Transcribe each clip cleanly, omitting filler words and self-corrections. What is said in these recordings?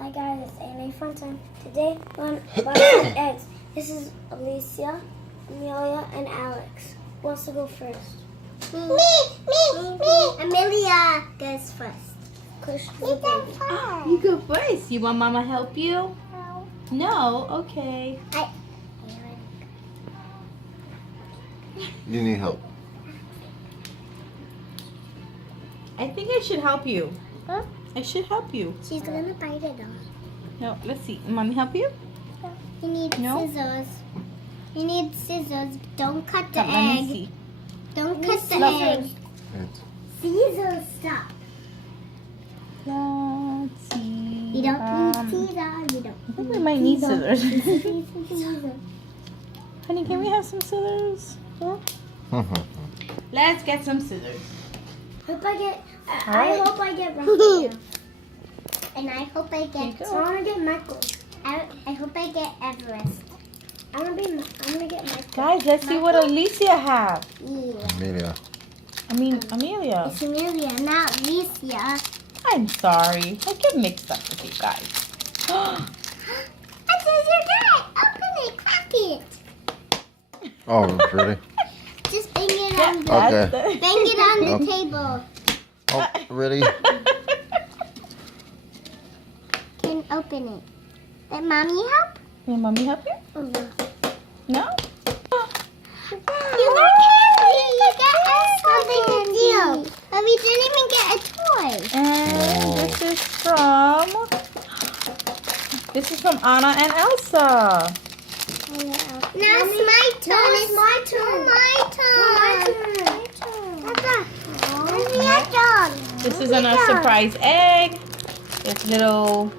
Hi guys, it's A&A Fun Time. Today we're unboxing eggs. This is Alicia, Amelia, and Alex. Who wants to go first? Me. Amelia goes first. Kush, You go first. You want Mama help you? No? Okay. You need help. I think I should help you. Huh? I should help you. She's gonna bite it off. No, let's see. Mommy help you? You need No? scissors. You need scissors. Don't cut the Let me egg. see. Don't cut the scissors. egg. Scissors, stop. Let's see. You don't need scissors. You don't. I think we might need scissors. Scissors. Honey, can we have some scissors? Let's get some scissors. I hope I get Raphael. And I hope I There you get. go. I want to get Michael. I hope I get Everest. I'm gonna get Michael. Guys, let's see what Alicia have. Yeah. Amelia. Amelia. It's Amelia, not Alicia. I'm sorry. I get mixed up with you guys. What is your guy? Open it, crack it. Oh, really? Just bang it Yeah, on the that's Okay. the- bang it on the table. Oh, really? Can open it. Let mommy help? Can Mommy help you? Oh, no. No? You got candy. You got us something to do. But we didn't even get a toy. And this is from Anna and Elsa. Now it's my turn. It's my turn. My turn. My turn. This is a surprise egg. There's little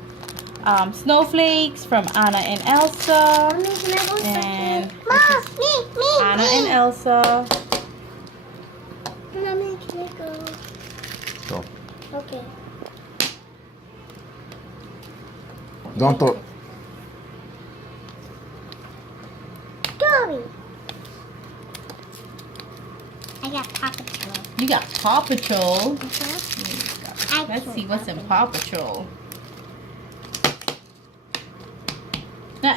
snowflakes from Anna and Elsa. Mommy, can I go And second? Mom, me. Anna and Elsa. Mommy, can I go? Go. Okay. Don't throw. Story. I got Paw Patrol. You got Paw Patrol. I Let's can't see what's in open Paw Patrol. You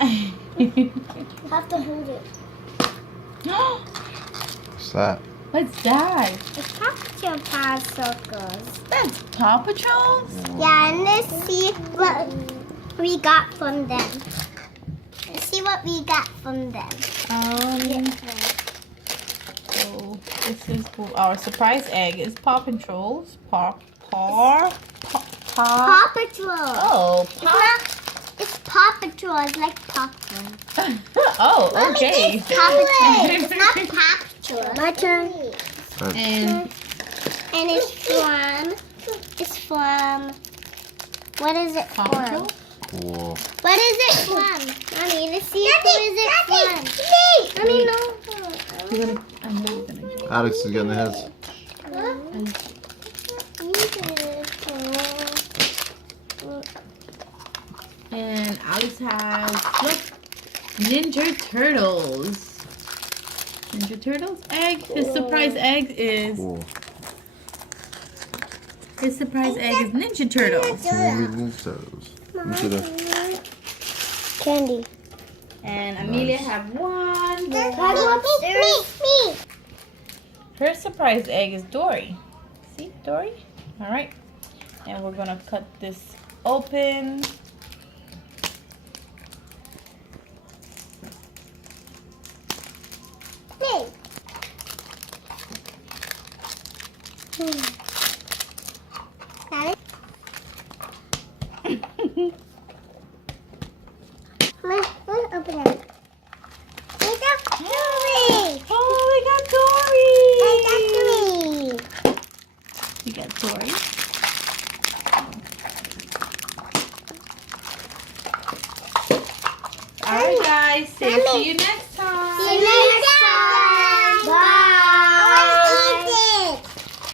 have to hold it. What's that? What's that? It's Paw Patrol Power Circles. That's Paw Patrol? Yeah, and let's see what we got from them. Let's see what we got from them. So this is our surprise egg. Is Paw Patrol's Paw Paw Patrol. Oh, It's Paw Patrol. It's like popcorn. Oh, okay. It's Paw Patrol. It's not Paw Patrol. My turn. And And it's from, what is it Paw from? Patrol? Cool. What is it from? Mommy, let's see who is it from. Mommy, no. You're gonna, I know you're gonna get it. Alex is getting his. And Alice has, look, Ninja Turtles. Ninja Turtles egg. His surprise egg is, Cool. his surprise egg is Ninja Turtles. You should have. Candy. And Amelia have one. Me. Her surprise egg is Dory. See, Dory? All right. And we're gonna cut this open. Me. Let's open it. We got Dory. Oh, we got Dory. We got Dory. All right, guys. See you next time. See you next time.